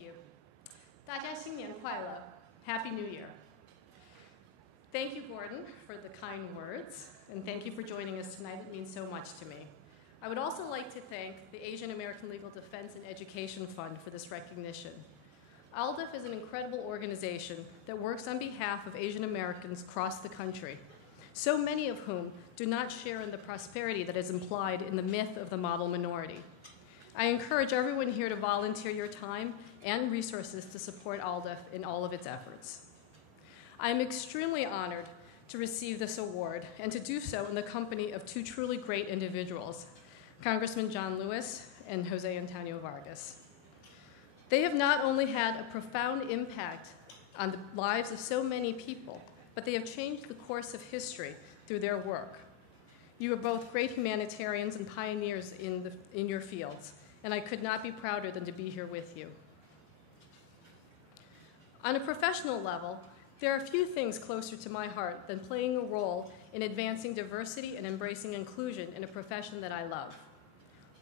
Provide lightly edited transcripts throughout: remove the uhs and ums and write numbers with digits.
you. 大家新年快乐. Happy New Year. Thank you, Gordon, for the kind words, and thank you for joining us tonight. It means so much to me. I would also like to thank the Asian American Legal Defense and Education Fund for this recognition. AALDEF is an incredible organization that works on behalf of Asian Americans across the country, so many of whom do not share in the prosperity that is implied in the myth of the model minority. I encourage everyone here to volunteer your time and resources to support AALDEF in all of its efforts. I am extremely honored to receive this award and to do so in the company of two truly great individuals, Congressman John Lewis and Jose Antonio Vargas. They have not only had a profound impact on the lives of so many people, but they have changed the course of history through their work. You are both great humanitarians and pioneers in your fields, and I could not be prouder than to be here with you. On a professional level, there are few things closer to my heart than playing a role in advancing diversity and embracing inclusion in a profession that I love.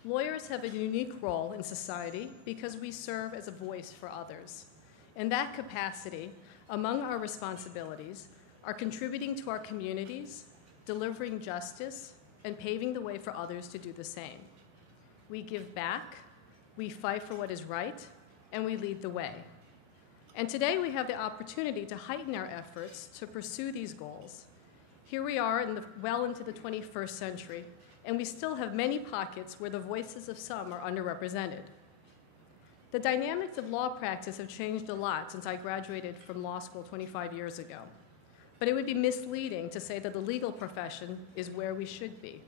Lawyers have a unique role in society because we serve as a voice for others. In that capacity, among our responsibilities are contributing to our communities, delivering justice, and paving the way for others to do the same. We give back, we fight for what is right, and we lead the way. And today we have the opportunity to heighten our efforts to pursue these goals. Here we are well into the 21st century, and we still have many pockets where the voices of some are underrepresented. The dynamics of law practice have changed a lot since I graduated from law school 25 years ago. But it would be misleading to say that the legal profession is where we should be.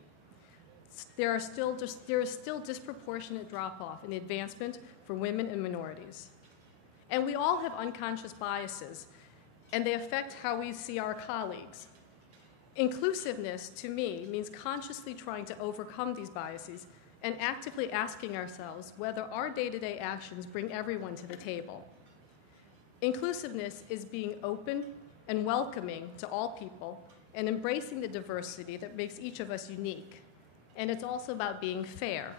There is still disproportionate drop-off in the advancement for women and minorities. And we all have unconscious biases, and they affect how we see our colleagues. Inclusiveness, to me, means consciously trying to overcome these biases and actively asking ourselves whether our day-to-day actions bring everyone to the table. Inclusiveness is being open and welcoming to all people and embracing the diversity that makes each of us unique. And it's also about being fair.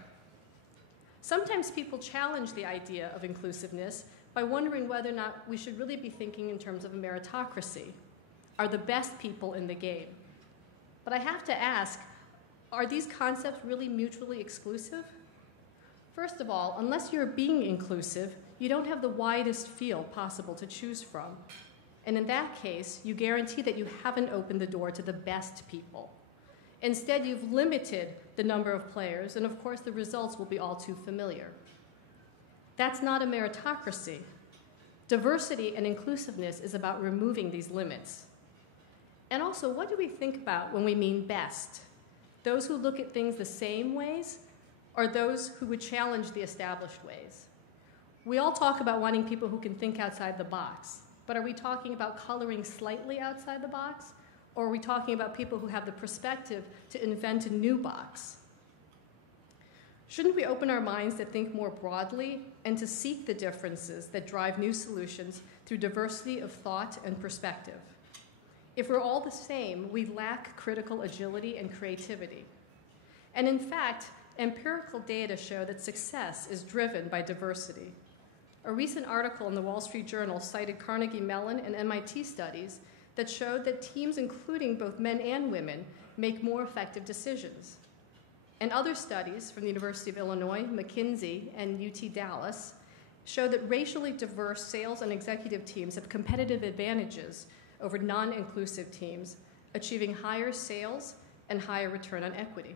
Sometimes people challenge the idea of inclusiveness by wondering whether or not we should really be thinking in terms of a meritocracy. Are the best people in the game? But I have to ask, are these concepts really mutually exclusive? First of all, unless you're being inclusive, you don't have the widest field possible to choose from. And in that case, you guarantee that you haven't opened the door to the best people. Instead, you've limited the number of players, and of course, the results will be all too familiar. That's not a meritocracy. Diversity and inclusiveness is about removing these limits. And also, what do we think about when we mean best? Those who look at things the same ways, or those who would challenge the established ways? We all talk about wanting people who can think outside the box, but are we talking about coloring slightly outside the box? Or are we talking about people who have the perspective to invent a new box? Shouldn't we open our minds to think more broadly and to seek the differences that drive new solutions through diversity of thought and perspective? If we're all the same, we lack critical agility and creativity. And in fact, empirical data show that success is driven by diversity. A recent article in the Wall Street Journal cited Carnegie Mellon and MIT studies that showed that teams, including both men and women, make more effective decisions. And other studies from the University of Illinois, McKinsey, and UT Dallas show that racially diverse sales and executive teams have competitive advantages over non-inclusive teams, achieving higher sales and higher return on equity.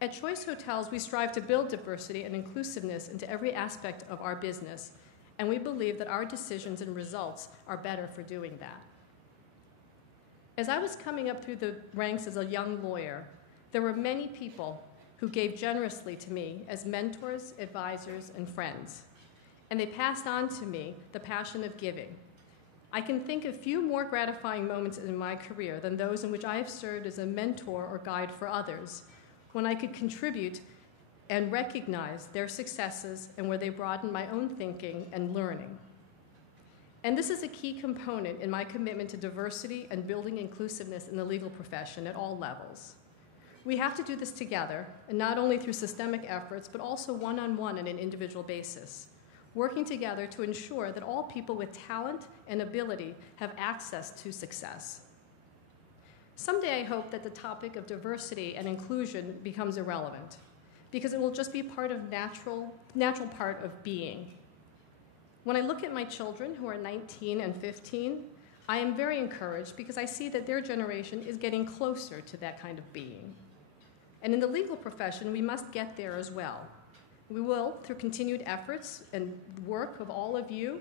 At Choice Hotels, we strive to build diversity and inclusiveness into every aspect of our business, and we believe that our decisions and results are better for doing that. As I was coming up through the ranks as a young lawyer, there were many people who gave generously to me as mentors, advisors, and friends, and they passed on to me the passion of giving. I can think of few more gratifying moments in my career than those in which I have served as a mentor or guide for others, when I could contribute and recognize their successes and where they broadened my own thinking and learning. And this is a key component in my commitment to diversity and building inclusiveness in the legal profession at all levels. We have to do this together, and not only through systemic efforts, but also one-on-one on an individual basis. working together to ensure that all people with talent and ability have access to success. Someday I hope that the topic of diversity and inclusion becomes irrelevant, because it will just be part of natural part of being. When I look at my children who are 19 and 15, I am very encouraged because I see that their generation is getting closer to that kind of being. And in the legal profession, we must get there as well. We will, through continued efforts and work of all of you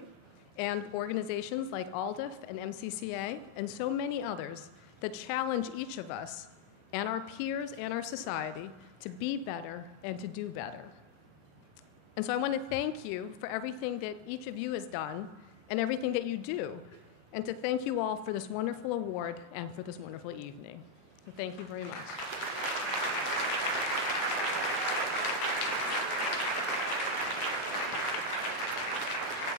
and organizations like AALDEF and MCCA and so many others that challenge each of us and our peers and our society to be better and to do better. And so I want to thank you for everything that each of you has done and everything that you do, and to thank you all for this wonderful award and for this wonderful evening. So thank you very much.